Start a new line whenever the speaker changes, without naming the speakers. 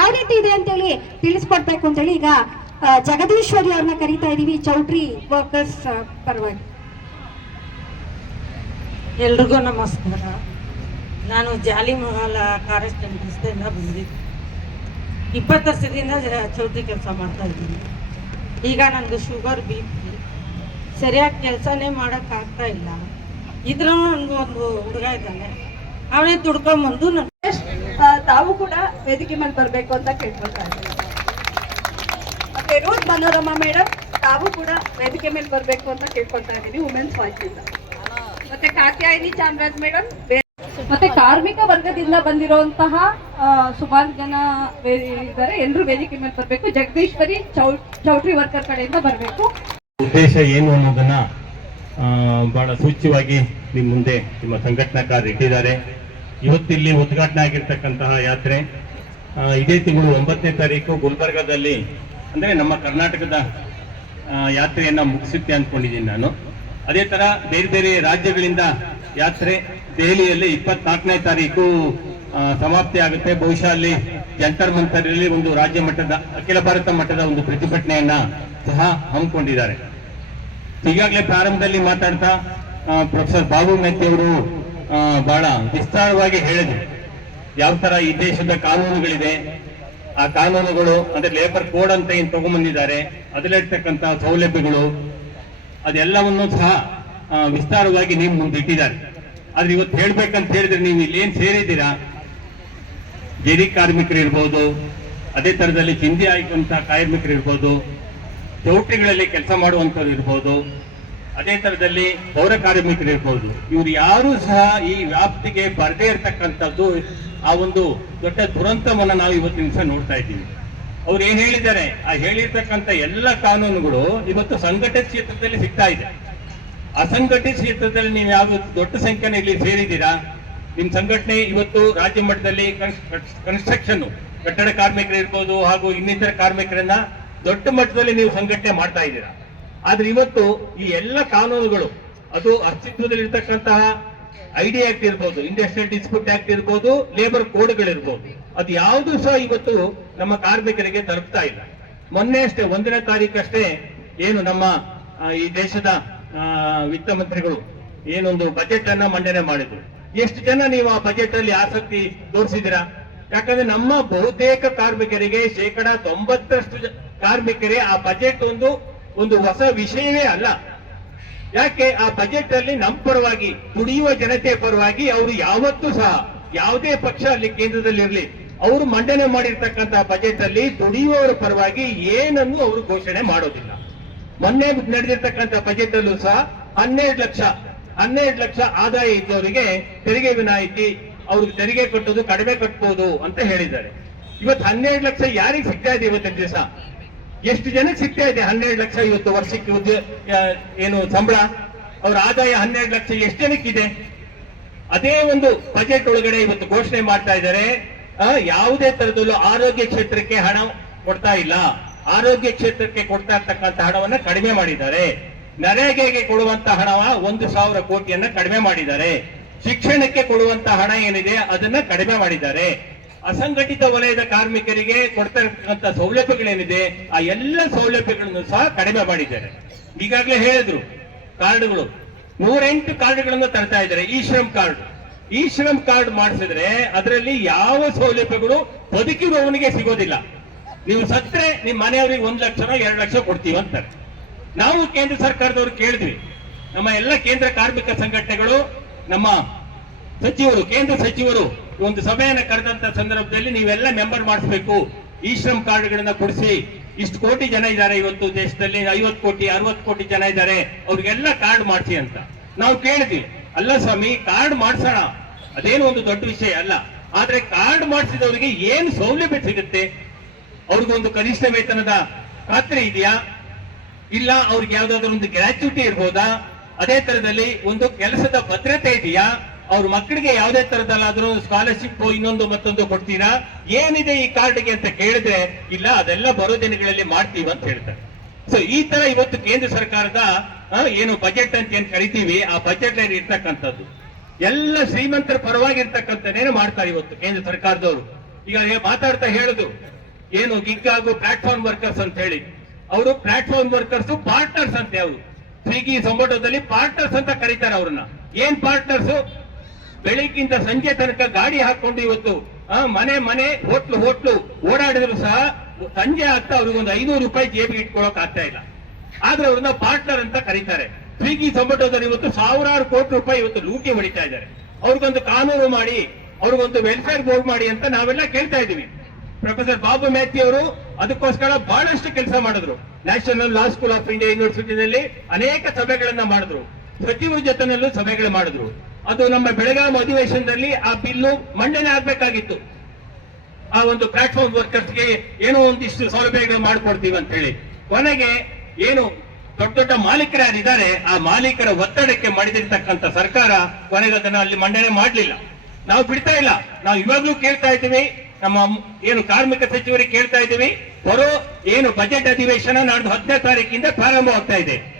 ಅಂತೇಳಿ ತಿಳಿಸ್ಕೊಡ್ಬೇಕು ಅಂತೇಳಿ ಈಗ ಜಗದೀಶ್ವರಿ ಅವ್ರನ್ನ ಕರಿತಾ ಇದೀವಿ, ಚೌಟ್ರಿ ವರ್ಕರ್ಸ್ ಪರವಾಗಿ.
ಎಲ್ರಿಗೂ ನಮಸ್ಕಾರ. ನಾನು ಜಾಲಿ ಮಹಲ ರಸ್ತೆಯಿಂದ ಬಂದಿದ್ದೆ ಇಪ್ಪತ್ತು ವರ್ಷದಿಂದ ಚೌಟ್ರಿ ಕೆಲಸ ಮಾಡ್ತಾ ಇದ್ದೀನಿ. ಈಗ ನನಗೆ ಶುಗರ್ ಬಿ ಪಿ. ಸರಿಯಾಗಿ ಕೆಲಸನೇ ಮಾಡೋಕ್ಕಾಗ್ತಾ ಇಲ್ಲ. ಇದ್ರೂ ನನಗೂ ಒಂದು ಹುಡುಗ ಇದ್ದಾನೆ. ಅವನೇ ದುಡ್ಕೊಂಬಂದು ನನ್ನ
ವೇದಿಕೆ ಮೇಲೆ ಬರಬೇಕು ಅಂತ ಕೇಳ್ಕೊಳ್ತಾ ಇದ್ದೀನಿ. ಮತ್ತೆ ಮನೋರಮ ಮನೋರಮಾ ಮೇಡಮ್ ತಾವು ಕೂಡ ವೇದಿಕೆ ಮೇಲೆ ಬರಬೇಕು ಅಂತ ಕೇಳ್ಕೊಳ್ತಾ ಇದ್ದೀನಿ ವುಮೆನ್ಸ್ ವಾಯ್ಸ್ ಇಂದ. ಮತ್ತೆ ಕಾತ್ಯಾಯಿನಿ ಚಾಮರಾಜ್ ಮೇಡಮ್ ಮತ್ತೆ ಕಾರ್ಮಿಕ ವರ್ಗದಿಂದ ಬಂದಿರುವಂತಹ ಸುಮಾರು ಜನ ಇದ್ದಾರೆ. ಎಲ್ಲರೂ ವೇದಿಕೆ ಮೇಲೆ ಬರಬೇಕು. ಜಗದೀಶ್ವರಿ ಚೌ ಚೌಟ್ರಿ ವರ್ಕರ್ ಕಡೆಯಿಂದ ಬರಬೇಕು.
ಉದ್ದೇಶ ಏನು ಅನ್ನೋದನ್ನ ಬಹಳ ಸೂಚ್ಯವಾಗಿ ನಿಮ್ಮ ಮುಂದೆ ನಿಮ್ಮ ಸಂಘಟನಾಕಾರರು ಇಟ್ಟಿದ್ದಾರೆ. ಇವತ್ತಿಲ್ಲಿ ಉದ್ಘಾಟನೆ ಆಗಿರ್ತಕ್ಕಂತಹ ಯಾತ್ರೆ ಇದೇ ತಿಂಗಳು ಒಂಬತ್ತನೇ ತಾರೀಕು ಗುಲ್ಬರ್ಗಾದಲ್ಲಿ, ಅಂದರೆ ನಮ್ಮ ಕರ್ನಾಟಕದ ಯಾತ್ರೆಯನ್ನು ಮುಗಿಸುತ್ತೆ ಅಂದ್ಕೊಂಡಿದ್ದೀನಿ ನಾನು. ಅದೇ ಥರ ಬೇರೆ ಬೇರೆ ರಾಜ್ಯಗಳಿಂದ ಯಾತ್ರೆ ದೆಹಲಿಯಲ್ಲಿ ಇಪ್ಪತ್ನಾಲ್ಕನೇ ತಾರೀಕು ಸಮಾಪ್ತಿ ಆಗುತ್ತೆ. ಬಹುಶಃ ಅಲ್ಲಿ ಜಂತರ್ ಮಂತರಲ್ಲಿ ಒಂದು ರಾಜ್ಯ ಮಟ್ಟದ, ಅಖಿಲ ಭಾರತ ಮಟ್ಟದ ಒಂದು ಪ್ರತಿಭಟನೆಯನ್ನ ಸಹ ಹಮ್ಮಿಕೊಂಡಿದ್ದಾರೆ. ಈಗಾಗಲೇ ಪ್ರಾರಂಭದಲ್ಲಿ ಮಾತಾಡ್ತಾ ಪ್ರೊಫೆಸರ್ ಬಾಬು ಮೆತ್ತಿ ಅವರು ಬಹಳ ವಿಸ್ತಾರವಾಗಿ ಹೇಳಿದ್ರು. ಯಾವ ತರ ಈ ದೇಶದ ಕಾನೂನುಗಳಿದೆ, ಆ ಕಾನೂನುಗಳು ಅಂದ್ರೆ ಲೇಬರ್ ಕೋಡ್ ಅಂತ ಏನ್ ತಗೊಂಡ್ಬಂದಿದ್ದಾರೆ ಅದರಲ್ಲಿರ್ತಕ್ಕಂಥ ಸೌಲಭ್ಯಗಳು, ಅದೆಲ್ಲವನ್ನು ಸಹ ವಿಸ್ತಾರವಾಗಿ ನೀವು ಮುಂದಿಟ್ಟಿದ್ದಾರೆ ಆದ್ರೆ ಇವತ್ತು ಹೇಳ್ಬೇಕಂತ ಹೇಳಿದ್ರೆ ನೀವು ಇಲ್ಲಿ ಏನ್ ಸೇರಿದ್ದೀರಾ? ಜೇಡಿ ಕಾರ್ಮಿಕರು ಇರ್ಬೋದು, ಅದೇ ತರದಲ್ಲಿ ಚಿಂದಿ ಆಯ್ಕೆ ಕಾರ್ಮಿಕರು ಇರ್ಬೋದು, ಚೌಟ್ರಿಗಳಲ್ಲಿ ಕೆಲಸ ಮಾಡುವಂತವ್ರು ಇರ್ಬೋದು ಅದೇ ತರದಲ್ಲಿ ಪೌರ ಕಾರ್ಮಿಕರು ಇರ್ಬೋದು. ಇವ್ರು ಯಾರು ಸಹ ಈ ವ್ಯಾಪ್ತಿಗೆ ಬರದೇ ಇರತಕ್ಕಂಥದ್ದು ಆ ಒಂದು ದೊಡ್ಡ ದುರಂತವನ್ನು ನಾವು ಇವತ್ತಿನ ದಿವಸ ನೋಡ್ತಾ ಇದ್ದೀವಿ. ಅವ್ರು ಏನ್ ಹೇಳಿದ್ದಾರೆ? ಆ ಹೇಳಿರ್ತಕ್ಕಂಥ ಎಲ್ಲ ಕಾನೂನುಗಳು ಇವತ್ತು ಸಂಘಟಿತ ಕ್ಷೇತ್ರದಲ್ಲಿ ಸಿಗ್ತಾ ಇದೆ. ಅಸಂಘಟಿತ ಕ್ಷೇತ್ರದಲ್ಲಿ ನೀವು ಯಾವ ದೊಡ್ಡ ಸಂಖ್ಯೆ ಇಲ್ಲಿ ಸೇರಿದ್ದೀರಾ? ನಿಮ್ ಸಂಘಟನೆ ಇವತ್ತು ರಾಜ್ಯ ಮಟ್ಟದಲ್ಲಿ ಕನ್ಸ್ಟ್ರಕ್ಷನ್ ಕಟ್ಟಡ ಕಾರ್ಮಿಕರು ಇರ್ಬೋದು ಹಾಗೂ ಇನ್ನಿತರ ಕಾರ್ಮಿಕರನ್ನ ದೊಡ್ಡ ಮಟ್ಟದಲ್ಲಿ ನೀವು ಸಂಘಟನೆ ಮಾಡ್ತಾ ಇದ್ದೀರಾ? ಆದ್ರೆ ಇವತ್ತು ಈ ಎಲ್ಲ ಕಾನೂನುಗಳು, ಅದು ಅಸ್ತಿತ್ವದಲ್ಲಿ ಇರ್ತಕ್ಕಂತಹ ಐಡಿ ಆಕ್ಟ್ ಇರ್ಬೋದು ಇಂಡಸ್ಟ್ರಿಯಲ್ ಡಿಸ್ಪ್ಯೂಟ್ ಆಕ್ಟ್ ಇರ್ಬೋದು ಲೇಬರ್ ಕೋಡ್ಗಳಿರ್ಬೋದು ಅದು ಯಾವುದು ಸಹ ಇವತ್ತು ನಮ್ಮ ಕಾರ್ಮಿಕರಿಗೆ ತಲುಪ್ತಾ ಇಲ್ಲ. ಮೊನ್ನೆ ಅಷ್ಟೇ, ಒಂದನೇ ತಾರೀಕಷ್ಟೇ ಏನು ನಮ್ಮ ಈ ದೇಶದ ವಿತ್ತ ಮಂತ್ರಿಗಳು ಏನೊಂದು ಬಜೆಟ್ ಅನ್ನ ಮಂಡನೆ ಮಾಡಿದ್ರು. ಎಷ್ಟು ಜನ ನೀವು ಆ ಬಜೆಟ್ ಅಲ್ಲಿ ಆಸಕ್ತಿ ತೋರಿಸಿದಿರಾ ಯಾಕಂದ್ರೆ ನಮ್ಮ ಬಹುತೇಕ ಕಾರ್ಮಿಕರಿಗೆ ಶೇಕಡ ತೊಂಬತ್ತಷ್ಟು ಕಾರ್ಮಿಕರೇ ಆ ಬಜೆಟ್ ಒಂದು ಒಂದು ಹೊಸ ವಿಷಯವೇ ಅಲ್ಲ. ಯಾಕೆ ಆ ಬಜೆಟ್ ಅಲ್ಲಿ ನಮ್ಮ ಪರವಾಗಿ ದುಡಿಯುವ ಜನತೆ ಪರವಾಗಿ ಅವರು ಯಾವತ್ತೂ ಸಹ ಯಾವುದೇ ಪಕ್ಷ ಅಲ್ಲಿ ಕೇಂದ್ರದಲ್ಲಿ ಇರಲಿ, ಅವರು ಮಂಡನೆ ಮಾಡಿರ್ತಕ್ಕಂತ ಬಜೆಟ್ ಅಲ್ಲಿ ದುಡಿಯುವವರ ಪರವಾಗಿ ಏನನ್ನು ಅವರು ಘೋಷಣೆ ಮಾಡೋದಿಲ್ಲ. ಮೊನ್ನೆ ನಡೆದಿರ್ತಕ್ಕಂಥ ಬಜೆಟ್ ಅಲ್ಲೂ ಸಹ ಹನ್ನೆರಡು ಲಕ್ಷ ಹನ್ನೆರಡು ಲಕ್ಷ ಆದಾಯ ಇದ್ದವರಿಗೆ ತೆರಿಗೆ ವಿನಾಯಿತಿ, ಅವ್ರಿಗೆ ತೆರಿಗೆ ಕಟ್ಟೋದು ಕಡಿಮೆ ಕಟ್ಬೋದು ಅಂತ ಹೇಳಿದ್ದಾರೆ. ಇವತ್ತು ಹನ್ನೆರಡು ಲಕ್ಷ ಯಾರಿಗೆ ಸಿಗ್ತಾ ಇದೆ ಇವತ್ತಿನ ದಿವಸ? ಎಷ್ಟು ಜನಕ್ಕೆ ಸಿಗ್ತಾ ಇದೆ? ಹನ್ನೆರಡು ಲಕ್ಷ ಇವತ್ತು ವರ್ಷಕ್ಕೆ ಉದ್ಯೋಗ ಏನು ಸಂಬಳ? ಅವ್ರ ಆದಾಯ ಹನ್ನೆರಡು ಲಕ್ಷ ಎಷ್ಟು ಜನಕ್ಕಿದೆ? ಅದೇ ಒಂದು ಬಜೆಟ್ ಒಳಗಡೆ ಇವತ್ತು ಘೋಷಣೆ ಮಾಡ್ತಾ ಇದ್ದಾರೆ. ಯಾವುದೇ ತರದಲ್ಲೂ ಆರೋಗ್ಯ ಕ್ಷೇತ್ರಕ್ಕೆ ಹಣ ಕೊಡ್ತಾ ಇಲ್ಲ. ಆರೋಗ್ಯ ಕ್ಷೇತ್ರಕ್ಕೆ ಕೊಡ್ತಾ ಇರ್ತಕ್ಕಂಥ ಹಣವನ್ನ ಕಡಿಮೆ ಮಾಡಿದ್ದಾರೆ. ನರೇಗೆಗೆ ಕೊಡುವಂತ ಹಣವ ಒಂದು ಸಾವಿರ ಕೋಟಿಯನ್ನ ಕಡಿಮೆ ಮಾಡಿದ್ದಾರೆ. ಶಿಕ್ಷಣಕ್ಕೆ ಕೊಡುವಂತ ಹಣ ಏನಿದೆ, ಅದನ್ನ ಕಡಿಮೆ ಮಾಡಿದ್ದಾರೆ. ಅಸಂಘಟಿತ ವಲಯದ ಕಾರ್ಮಿಕರಿಗೆ ಕೊಡ್ತಾ ಸೌಲಭ್ಯಗಳೇನಿದೆ, ಆ ಎಲ್ಲ ಸೌಲಭ್ಯಗಳನ್ನು ಸಹ ಕಡಿಮೆ ಮಾಡಿದ್ದಾರೆ. ಈಗಾಗಲೇ ಹೇಳಿದ್ರು ಕಾರ್ಡ್ಗಳು. ನೂರೆಂಟು ಕಾರ್ಡ್ಗಳನ್ನು ತರ್ತಾ ಇದ್ದಾರೆ, ಈ ಶ್ರಮ್ ಕಾರ್ಡ್. ಈ ಶ್ರಮ್ ಕಾರ್ಡ್ ಮಾಡಿಸಿದ್ರೆ ಅದರಲ್ಲಿ ಯಾವ ಸೌಲಭ್ಯಗಳು ಬದುಕಿರುವವನಿಗೆ ಸಿಗೋದಿಲ್ಲ. ನೀವು ಸತ್ರೆ ನಿಮ್ಮ ಮನೆಯವರಿಗೆ ಒಂದು ಲಕ್ಷ ಎರಡು ಲಕ್ಷ ಕೊಡ್ತೀವಿ ಅಂತಾರೆ. ನಾವು ಕೇಂದ್ರ ಸರ್ಕಾರದವರು ಕೇಳಿದ್ವಿ, ನಮ್ಮ ಎಲ್ಲ ಕೇಂದ್ರ ಕಾರ್ಮಿಕ ಸಂಘಟನೆಗಳು, ನಮ್ಮ ಸಚಿವರು, ಕೇಂದ್ರ ಸಚಿವರು, ಒಂದು ಸಭೆಯನ್ನು ಕರೆದಂತ ಸಂದರ್ಭದಲ್ಲಿ ನೀವೆಲ್ಲ ಮೆಂಬರ್ ಮಾಡಿಸ್ಬೇಕು. ಈ ಶ್ರಮ್ ಕಾರ್ಡ್ಗಳನ್ನ ಕೊಡಿಸಿ. ಇಷ್ಟು ಕೋಟಿ ಜನ ಇದ್ದಾರೆ ಇವತ್ತು ದೇಶದಲ್ಲಿ, ಐವತ್ತು ಕೋಟಿ, ಅರವತ್ತು ಕೋಟಿ ಜನ ಇದ್ದಾರೆ. ಅವ್ರಿಗೆಲ್ಲ ಕಾರ್ಡ್ ಮಾಡಿಸಿ ಅಂತ. ನಾವು ಕೇಳಿದ್ವಿ. ಅಲ್ಲ ಸ್ವಾಮಿ, ಕಾರ್ಡ್ ಮಾಡಿಸೋಣ. ಅದೇನು ಒಂದು ದೊಡ್ಡ ವಿಷಯ ಅಲ್ಲ. ಆದ್ರೆ ಕಾರ್ಡ್ ಮಾಡಿಸಿದವರಿಗೆ ಏನು ಸೌಲಭ್ಯ ಸಿಗುತ್ತೆ? ಅವ್ರಿಗೊಂದು ಕನಿಷ್ಠ ವೇತನದ ಖಾತ್ರಿ ಇದೆಯಾ? ಇಲ್ಲ, ಅವ್ರಿಗೆ ಯಾವ್ದಾದ್ರು ಒಂದು ಗ್ರಾಚ್ಯುಟಿ ಇರ್ಬೋದಾ? ಅದೇ ತರದಲ್ಲಿ ಒಂದು ಕೆಲಸದ ಭದ್ರತೆ ಇದೆಯಾ? ಅವ್ರ ಮಕ್ಕಳಿಗೆ ಯಾವುದೇ ತರದಲ್ಲಾದ್ರೂ ಸ್ಕಾಲರ್ಶಿಪ್ ಇನ್ನೊಂದು ಮತ್ತೊಂದು ಕೊಡ್ತೀರಾ? ಏನಿದೆ ಈ ಕಾರ್ಡ್ಗೆ ಅಂತ ಕೇಳಿದ್ರೆ, ಇಲ್ಲ, ಅದೆಲ್ಲ ಬರೋ ದಿನಗಳಲ್ಲಿ ಮಾಡ್ತೀವಿ ಅಂತ ಹೇಳ್ತಾರೆ. ಸೊ ಈ ತರ ಇವತ್ತು ಕೇಂದ್ರ ಸರ್ಕಾರದ ಏನು ಬಜೆಟ್ ಅಂತ ಏನ್ ಕರಿತೀವಿ, ಆ ಬಜೆಟ್ ಅಲ್ಲಿ ಇರ್ತಕ್ಕಂಥದ್ದು. ಎಲ್ಲ ಶ್ರೀಮಂತರ ಪರವಾಗಿ ಇರ್ತಕ್ಕಂಥದ್ದೇನು ಮಾಡ್ತಾರೆ ಇವತ್ತು ಕೇಂದ್ರ ಸರ್ಕಾರದವರು. ಈಗ ಮಾತಾಡ್ತಾ ಹೇಳುದು, ಏನು ಗಿಗ್ ಪ್ಲಾಟ್ಫಾರ್ಮ್ ವರ್ಕರ್ಸ್ ಅಂತ ಹೇಳಿ. ಅವರು ಪ್ಲಾಟ್ಫಾರ್ಮ್ ವರ್ಕರ್ಸ್ ಪಾರ್ಟ್ನರ್ಸ್ ಅಂತೆ ಅವರು. ಸ್ವಿಗ್ಗಿ ಸೊಮೊಟೋದಲ್ಲಿ ಪಾರ್ಟ್ನರ್ಸ್ ಅಂತ ಕರೀತಾರೆ ಅವ್ರನ್ನ. ಏನ್ ಪಾರ್ಟ್ನರ್ಸ್ ಬೆಳಿಗ್ಗಿಂತ ಸಂಜೆ ತನಕ ಗಾಡಿ ಹಾಕೊಂಡು ಇವತ್ತು ಮನೆ ಮನೆ, ಹೋಟ್ಲು ಹೋಟ್ಲು ಓಡಾಡಿದ್ರು ಸಹ ಸಂಜೆ ಆಗ್ತಾ ಅವ್ರಿಗೊಂದು ಐನೂರು ರೂಪಾಯಿ ಜೇಬಿಗೆ ಇಟ್ಕೊಳಕ್ ಆಗ್ತಾ ಇಲ್ಲ. ಆದ್ರೆ ಅವ್ರನ್ನ ಪಾರ್ಟ್ನರ್ ಅಂತ ಕರೀತಾರೆ. ಸ್ವಿಗ್ಗಿ ಝೊಮ್ಯಾಟೋದಲ್ಲಿ ಇವತ್ತು ಸಾವಿರಾರು ಕೋಟಿ ರೂಪಾಯಿ ಇವತ್ತು ಲೂಟಿ ಹೊಡಿತಾ ಇದ್ದಾರೆ. ಅವ್ರಿಗೊಂದು ಕಾನೂನು ಮಾಡಿ, ಅವ್ರಿಗೊಂದು ವೆಲ್ಫೇರ್ ಬೋರ್ಡ್ ಮಾಡಿ ಅಂತ ನಾವೆಲ್ಲ ಕೇಳ್ತಾ ಇದೀವಿ ಪ್ರೊಫೆಸರ್ ಬಾಬು ಮ್ಯಾಥ್ಯೂ ಅವರು ಅದಕ್ಕೋಸ್ಕರ ಬಹಳಷ್ಟು ಕೆಲಸ ಮಾಡಿದ್ರು. National law school of India ಯೂನಿವರ್ಸಿಟಿನಲ್ಲಿ ಅನೇಕ ಸಭೆಗಳನ್ನ ಮಾಡಿದ್ರು. ಸಚಿವರ ಜೊತೆನಲ್ಲೂ ಸಭೆಗಳು ಮಾಡಿದ್ರು. ಅದು ನಮ್ಮ ಬೆಳಗಾವಿ ಅಧಿವೇಶನದಲ್ಲಿ ಆ ಬಿಲ್ಲು ಮಂಡನೆ ಆಗ್ಬೇಕಾಗಿತ್ತು. ಆ ಒಂದು ಪ್ಲಾಟ್ಫಾರ್ಮ್ ವರ್ಕರ್ಸ್ಗೆ ಏನೋ ಒಂದಿಷ್ಟು ಸೌಲಭ್ಯಗಳು ಮಾಡ್ಕೊಡ್ತೀವಿ ಅಂತ ಹೇಳಿ. ಕೊನೆಗೆ ಏನು ದೊಡ್ಡ ದೊಡ್ಡ ಮಾಲೀಕರು ಯಾರಿದ್ದಾರೆ ಆ ಮಾಲೀಕರ ಒತ್ತಡಕ್ಕೆ ಮಾಡಿದಿರ್ತಕ್ಕಂಥ ಸರ್ಕಾರ ಕೊನೆಗೆ ಅದನ್ನ ಅಲ್ಲಿ ಮಂಡನೆ ಮಾಡಲಿಲ್ಲ. ನಾವು ಬಿಡ್ತಾ ಇಲ್ಲ. ನಾವು ಇವಾಗಲೂ ಕೇಳ್ತಾ ಇದ್ದೀವಿ. ನಮ್ಮ ಏನು ಕಾರ್ಮಿಕ ಸಚಿವರಿಗೆ ಕೇಳ್ತಾ ಇದ್ದೀವಿ. ಬರೋ ಏನು ಬಜೆಟ್ ಅಧಿವೇಶನ ನಾಡ್ದು ಹತ್ತನೇ ತಾರೀಕಿಂದ ಪ್ರಾರಂಭ ಆಗ್ತಾ ಇದೆ.